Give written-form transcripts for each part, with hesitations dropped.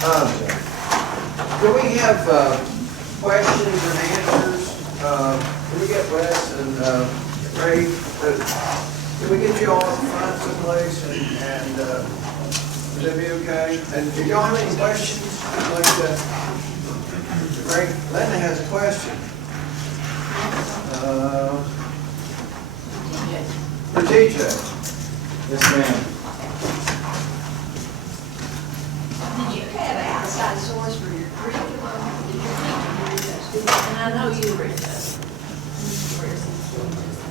Do we have questions and answers? Can we get Wes and Ray? Can we get you all in front someplace and would that be okay? And if y'all have any questions, I'd like to. Ray, Linda has a question. For TJ. Yes, ma'am. Did you have an outside source for your curriculum? Did your teacher read those students? And I know you read those.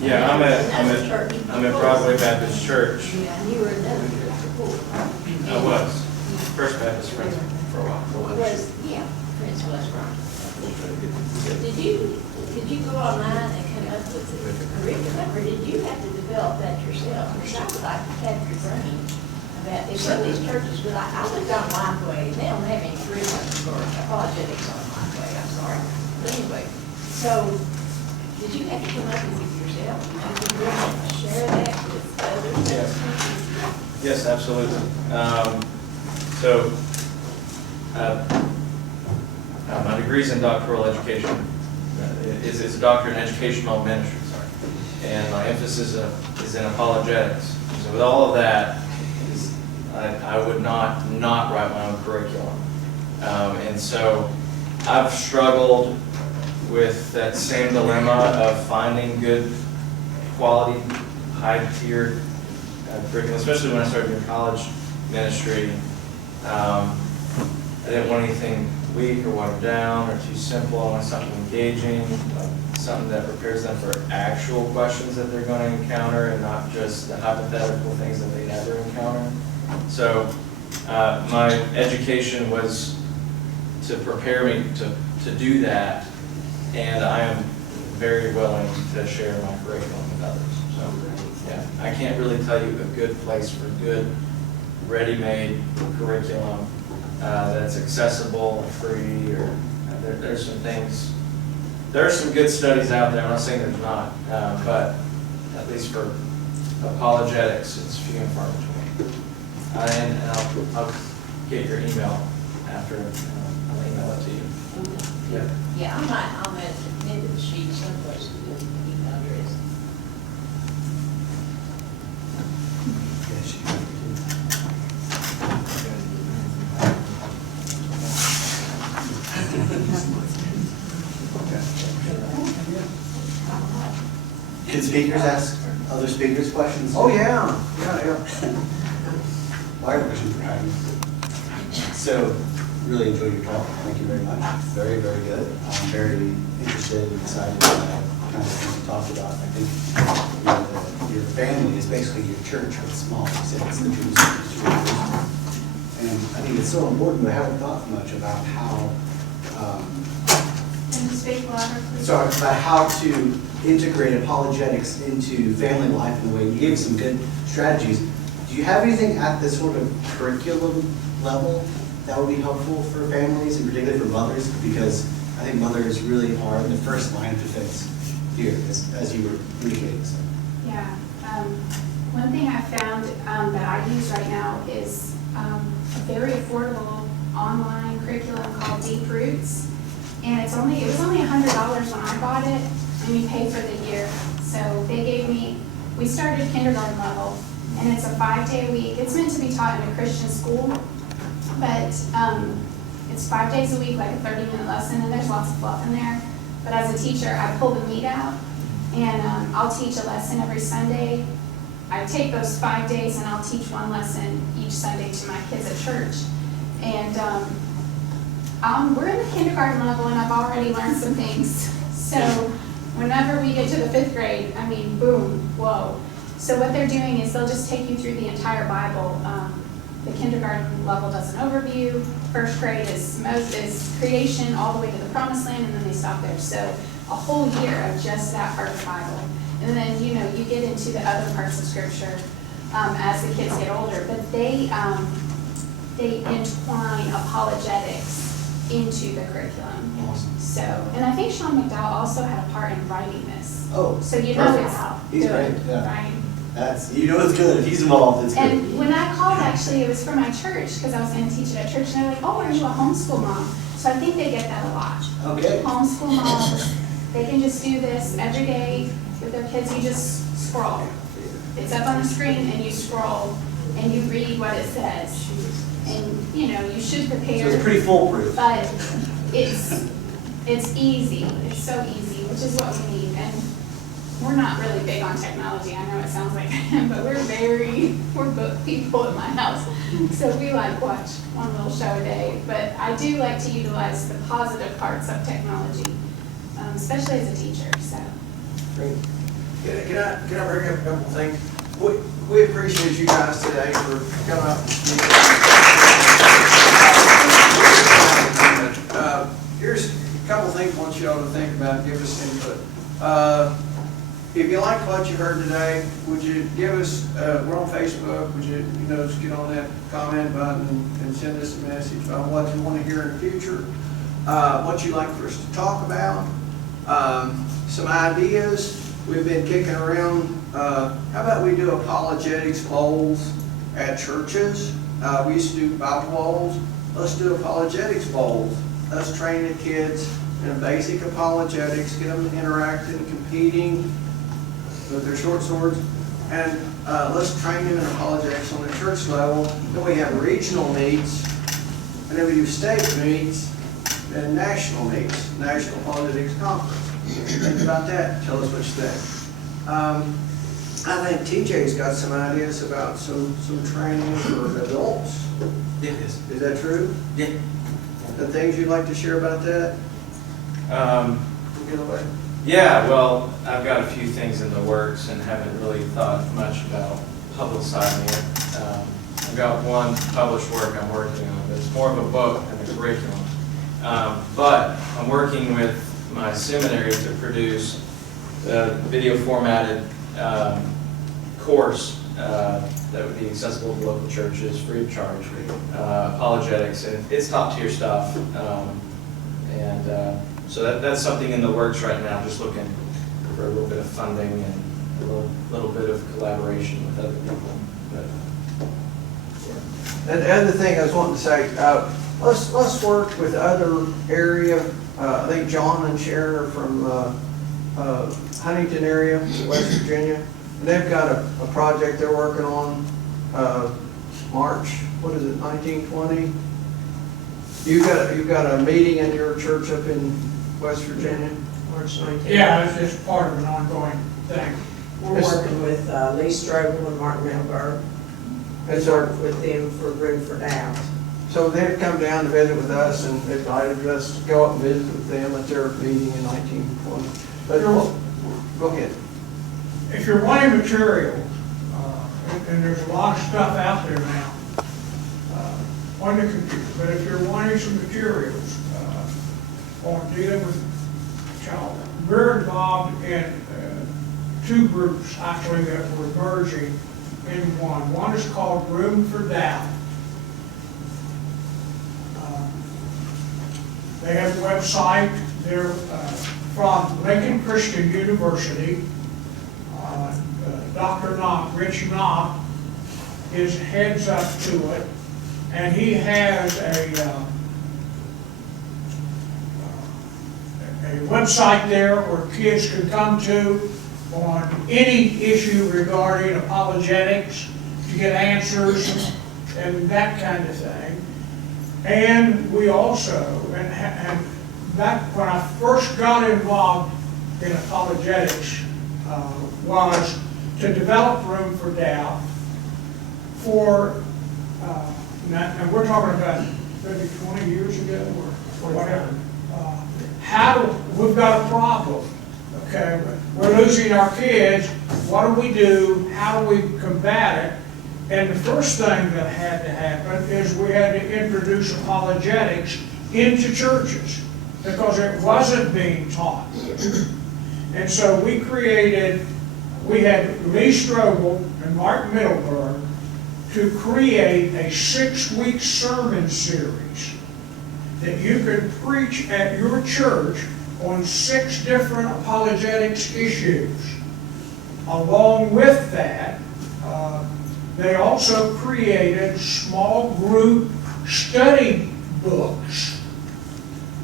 Yeah, I'm at Broadway Baptist Church. Yeah, and you were another church before. I was First Baptist Friends for a while. Was, yeah, Prince was right. Did you go online and come up with the curriculum, or did you have to develop that yourself? Because I would like to have your brain about, if some of these churches, but I looked on Lifeway, and they don't have any curriculum for apologetics on Lifeway, I'm sorry. But anyway, so, did you have to come up with it yourself? Did you share that with others? Yes. Yes, absolutely. My degree's in doctoral education. It's a doctorate in educational ministry, and my emphasis is in apologetics. So with all of that, I would not write my own curriculum. And so I've struggled with that same dilemma of finding good quality, high-tiered curriculum, especially when I started doing college ministry. I didn't want anything weak or watered down or too simple. I wanted something engaging, something that prepares them for actual questions that they're going to encounter and not just the hypothetical things that they never encounter. So my education was to prepare me to do that, and I am very willing to share my curriculum with others. So yeah, I can't really tell you a good place for good, ready-made curriculum that's accessible and free, or there's some things. There are some good studies out there. I'm not saying there's not, but at least for apologetics, it's few and far between. And I'll get your email after. I'll email it to you. Yeah. Yeah, I'll make it into the sheet someplace with the email address. Can speakers ask other speakers questions? Oh, yeah. Well, I have a question for Heidi. So, really enjoyed your talk. Thank you very much. Very, very good. I'm very interested and excited about the kind of things you talked about. I think your family is basically your church, but small. You said it's the Jews. And I think it's so important, but I haven't thought much about how Can you speak louder, please? sorry, about how to integrate apologetics into family life in a way. You gave some good strategies. Do you have anything at this sort of curriculum level that would be helpful for families, and particularly for mothers? Because I think mothers really are in the first line of defense here, as you were indicating. So. Yeah. One thing I found that I use right now is a very affordable online curriculum called Deep Roots. And it was only $100 when I bought it, and you pay for the year. So they gave me, we started kindergarten level, and it's a 5-day week. It's meant to be taught in a Christian school, but it's 5 days a week, like a 30-minute lesson, and there's lots of fluff in there. But as a teacher, I pull the meat out, and I'll teach a lesson every Sunday. I take those 5 days, and I'll teach one lesson each Sunday to my kids at church. And we're in the kindergarten level, and I've already learned some things. So whenever we get to the 5th grade, I mean, boom, whoa. So what they're doing is they'll just take you through the entire Bible. The kindergarten level does an overview. 1st grade is creation all the way to the promised land, and then they stop there. So a whole year of just that part of the Bible. And then, you get into the other parts of Scripture as the kids get older. But they entwine apologetics into the curriculum. Awesome. So, and I think Sean McDowell also had a part in writing this. Oh, So perfect. it's He's good, great, yeah. right? That's, you know it's good, if he's involved, it's good. And when I called, actually, it was for my church, because I was gonna teach it at church, and they're like, oh, are you a homeschool mom? So I think they get that a lot. Okay. Homeschool moms, they can just do this every day with their kids, you just scroll. It's up on the screen and you scroll and you read what it says. And, you know, you should So prepare. it's pretty foolproof. But it's easy, it's so easy, which is what we need. And we're not really big on technology, I know it sounds like I am, but we're book people at my house. So we like watch one little show a day, but I do like to utilize the positive parts of technology, especially as a teacher, so. Great. Can I bring up a couple things? We appreciate you guys today for coming up and speaking. Here's a couple things I want you all to think about and give us input. If you liked what you heard today, would you give us, we're on Facebook, would you just get on that comment button and send us a message about what you want to hear in the future, what you'd like for us to talk about, some ideas. We've been kicking around, how about we do apologetics bowls at churches? We used to do Bible bowls. Let's do apologetics bowls. Let's train the kids in a basic apologetics, get them interacting, competing with their short swords, and let's train them in apologetics on the church level. Then we have regional meets, and then we do state meets, and national meets, National Apologetics Conference. Think about that. Tell us what you think. I think TJ's got some ideas about some training for adults. Yeah. Is that true? Yeah. The things you'd like to share about that? Get away. Yeah, well, I've got a few things in the works and haven't really thought much about publicizing it. I've got one published work I'm working on, but it's more of a book than a curriculum. But I'm working with my seminary to produce a video formatted course that would be accessible to local churches, free of charge, apologetics, and it's top tier stuff. So that's something in the works right now, just looking for a little bit of funding and a little bit of collaboration with other people. But, And the other thing I was wanting to say, let's work with other area. I think John and Sharon are from Huntington area, West Virginia. And they've got a project they're working on March, what is it, 1920? You've got a meeting in your church up in West Virginia, March 19th? Yeah, it's part of an ongoing thing. We're working with Lee Strobel and Mark Milberg. And We so, work with them for Room for Doubt. so they've come down to visit with us and invited us to go up and visit with them at their meeting in 1920. But go ahead. If you're wanting material, and there's a lot of stuff out there now on the computer, but if you're wanting some materials on dealing with child, we're involved in two groups actually that we're merging in one. One is called Room for Doubt. They have a website. They're from Lincoln Christian University. Dr. Knopp, Rich Knopp, is heads up to it, and he has a website there where kids can come to on any issue regarding apologetics to get answers and that kind of thing. And we also, and back when I first got involved in apologetics, was to develop Room for Doubt for, and we're talking about maybe 20 years ago or whatever. We've got a problem, okay? We're losing our kids. What do we do? How do we combat it? And the first thing that had to happen is we had to introduce apologetics into churches because it wasn't being taught. And so we had Lee Strobel and Mark Middleburg to create a 6-week sermon series that you could preach at your church on 6 different apologetics issues. along with that, they also created small group study books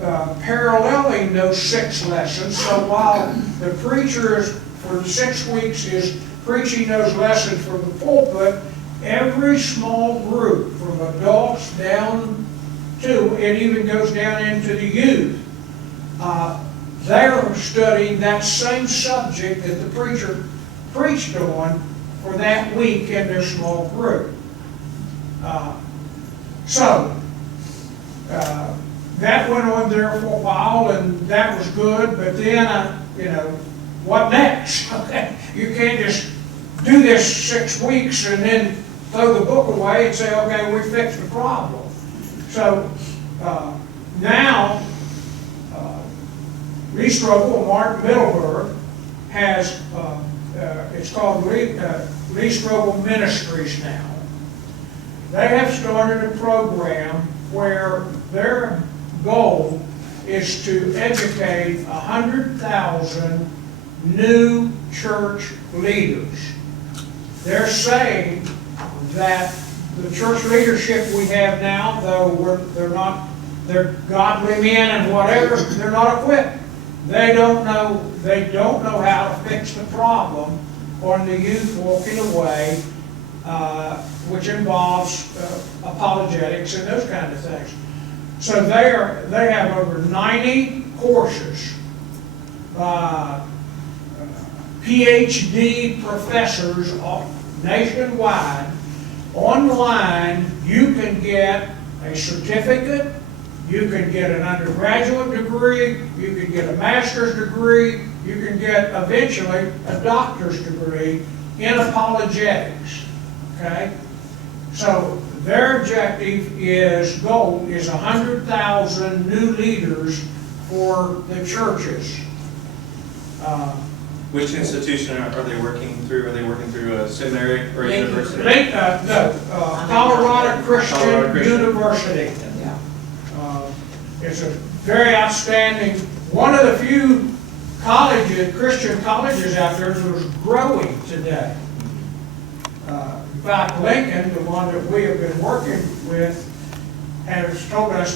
paralleling those 6 lessons. So while the preacher is, for 6 weeks is preaching those lessons from the pulpit, every small group, from adults down to, it even goes down into the youth, they're studying that same subject that the preacher preached on for that week in their small group. That went on there for a while, and that was good, but then, what next? Okay, you can't just do this 6 weeks and then throw the book away and say, okay, we fixed the problem. So now, Lee Strobel and Martin Middleburg has, it's called Lee Strobel Ministries now. They have started a program where their goal is to educate 100,000 new church leaders. They're saying that the church leadership we have now, though they're godly men and whatever, they're not equipped. They don't know how to fix the problem on the youth walking away, which involves apologetics and those kind of things. So they have over 90 courses, PhD professors nationwide. Online, you can get a certificate, you can get an undergraduate degree, you can get a master's degree, you can get eventually a doctor's degree in apologetics. Okay? So their objective goal is 100,000 new leaders for the churches. Which institution are they working through? Are they working through a seminary or a university? Colorado Christian University. Yeah. It's a very outstanding, one of the few colleges, Christian colleges out there that is growing today. In fact, Lincoln, the one that we have been working with, has told us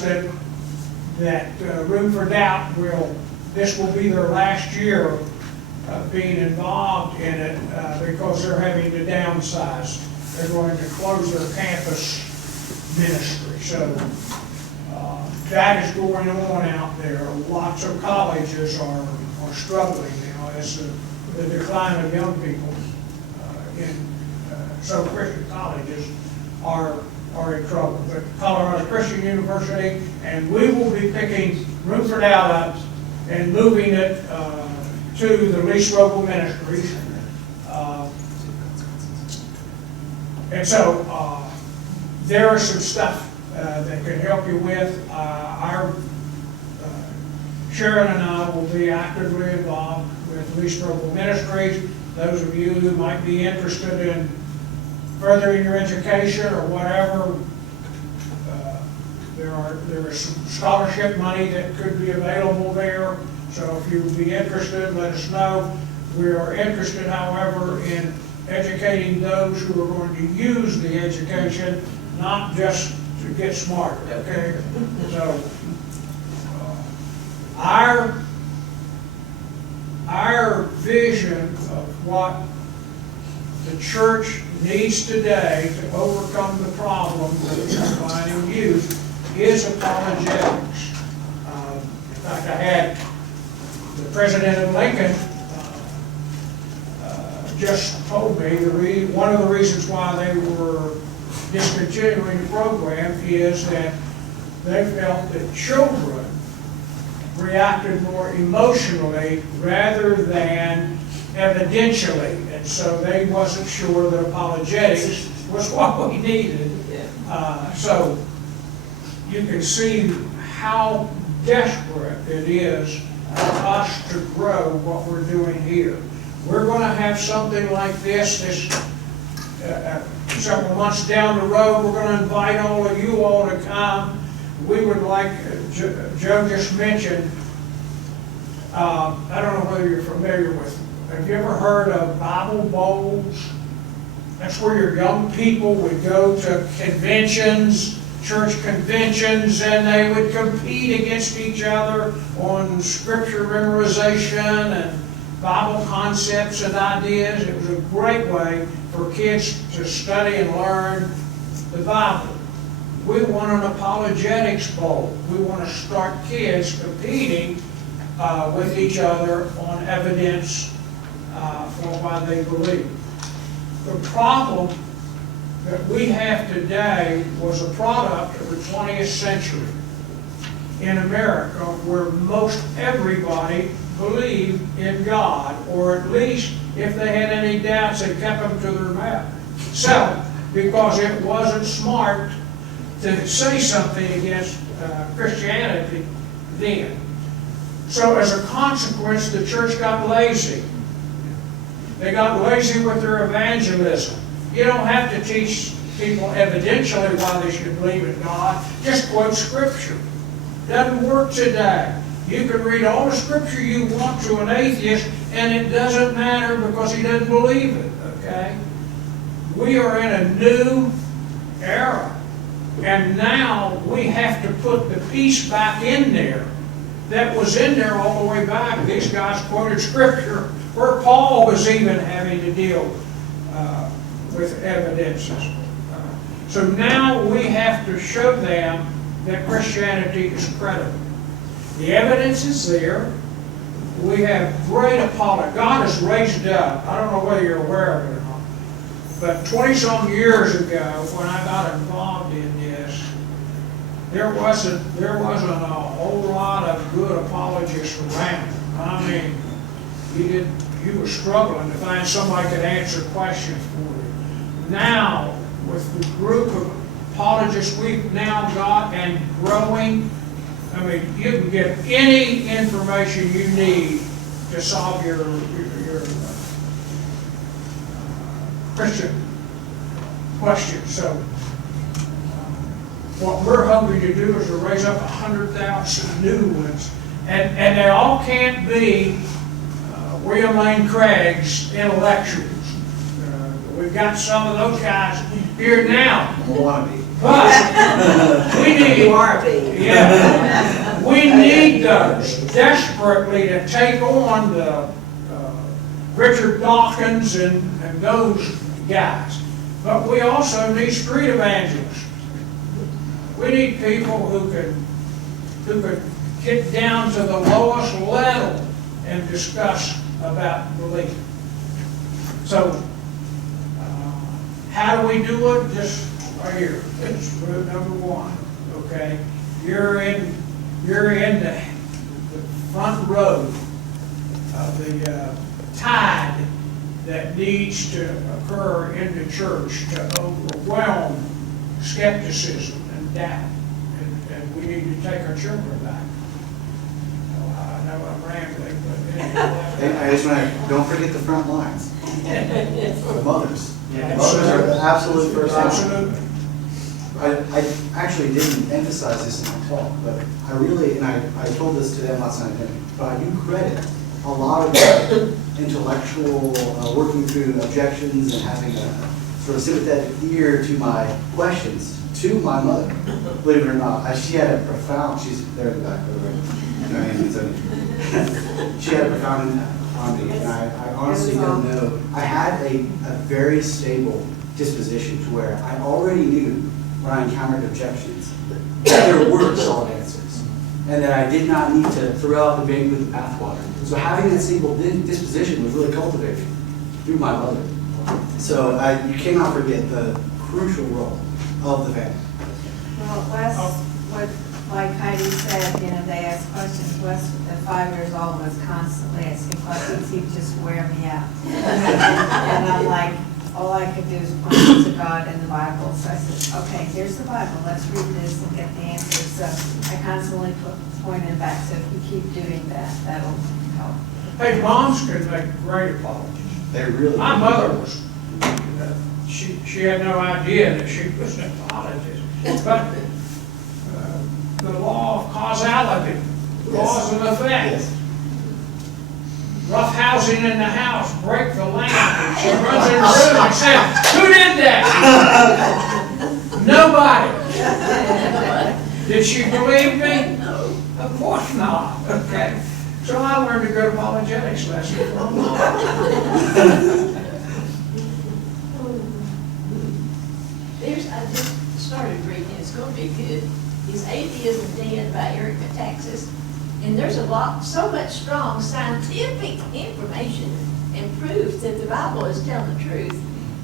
that Room for Doubt this will be their last year being involved in it because they're having to downsize. They're going to close their campus ministry. So that is going on out there. Lots of colleges are struggling now as the decline of young people so Christian colleges are in trouble. But Colorado Christian University, and we will be picking Room for Doubt up and moving it to the Lee Strobel Ministries. And so there is some stuff that can help you with. Sharon and I will be actively involved with Lee Strobel Ministries. Those of you who might be interested in furthering your education or whatever, there is some scholarship money that could be available there. So if you would be interested, let us know. We are interested, however, in educating those who are going to use the education, not just to get smarter, okay? So our vision of what the church needs today to overcome the problems that we're finding youth is apologetics. In fact, I had the president of Lincoln just told me one of the reasons why they were discontinuing the program is that they felt that children reacted more emotionally rather than evidentially, and so they wasn't sure that apologetics was what we needed. So you can see how desperate it is for us to grow what we're doing here. We're going to have something like this several months down the road. We're going to invite all of you all to come. We would like, Joe just mentioned, I don't know whether you're familiar with Have you ever heard of Bible bowls? That's where your young people would go to conventions, church conventions, and they would compete against each other on scripture memorization and Bible concepts and ideas. It was a great way for kids to study and learn the Bible. We want an apologetics bowl. We want to start kids competing with each other on evidence for why they believe. The problem that we have today was a product of the 20th century in America, where most everybody believed in God, or at least if they had any doubts, they kept them to themselves, because it wasn't smart to say something against Christianity then. So as a consequence, the church got lazy. They got lazy with their evangelism. You don't have to teach people evidentially why they should believe in God. Just quote Scripture. Doesn't work today. You can read all the Scripture you want to an atheist, and it doesn't matter because he doesn't believe it, okay? We are in a new era, and now we have to put the piece back in there that was in there all the way back. These guys quoted Scripture where Paul was even having to deal with evidences. So now we have to show them that Christianity is credible. The evidence is there. We have great apologists. God has raised up. I don't know whether you're aware of it or not, but 20-some years ago, when I got involved in this, there wasn't a whole lot of good apologists around. I mean, you were struggling to find somebody that could answer questions for you. Now, with the group of apologists we've now got and growing, I mean, you can get any information you need to solve your Christian question. So, what we're hoping to do is to raise up 100,000 new ones, and they all can't be William Lane Craig's intellectuals. We've got some of those guys here now. But we need, yeah, we need those desperately to take on the Richard Dawkins and those guys. But we also need street evangelists. We need people who could get down to the lowest level and discuss about belief. So, how do we do it? Just right here. It's route number one. Okay, you're in the front row of the tide that needs to occur in the church to overwhelm skepticism and doubt, and we need to take our children back. I know I'm rambling, but And I just want to, don't forget the front lines. The mothers. Mothers are the absolute first line. absolutely. I actually didn't emphasize this in my talk, but I really, and I told this to them last night, but I do credit a lot of the intellectual working through objections and having a sort of sympathetic ear to my questions to my mother, believe it or not. She had a profound, she's there in the back, she had a profound impact on me, and I honestly don't know. I had a very stable disposition to where I already knew when I encountered objections that there were solid answers, and that I did not need to throw out the baby with the bathwater. So having that stable disposition was really cultivated through my mother. So you cannot forget the crucial role of the family. Well, Wes, what, like Heidi said, they ask questions. Wes, at 5 years old, was constantly asking questions. He'd just wear me out. And I'm like, all I could do is point to God and the Bible. So I said, okay, here's the Bible. Let's read this and get the answers. So I constantly point him back. So if you keep doing that, that'll help. Hey, moms can make great apologies. They really. My mother was, she had no idea that she was an apologist. But the law of causality, cause and effect. Yes. Roughhouse buzzing in the house, break the lamp, and she runs in the room and said, "Who did that?" Nobody. Did she believe me? No. Of course not, okay. So I learned a good apologetics lesson from her. I just started reading, it's gonna be good. Is Atheism Dead by Eric Metaxas. And there's so much strong scientific information and proof that the Bible is telling the truth,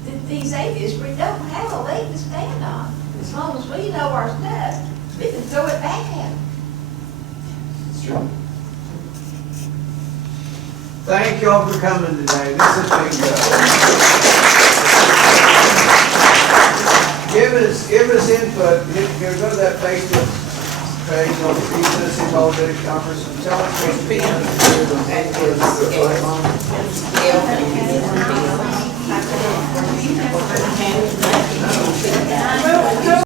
that these atheists, we don't have a leg to stand on. As long as we know our stuff, we can throw it back at them. It's true. Thank y'all for coming today. This has been good. Give us input. Go to that Facebook page on the East Apologetics Conference and tell us what's being. Well,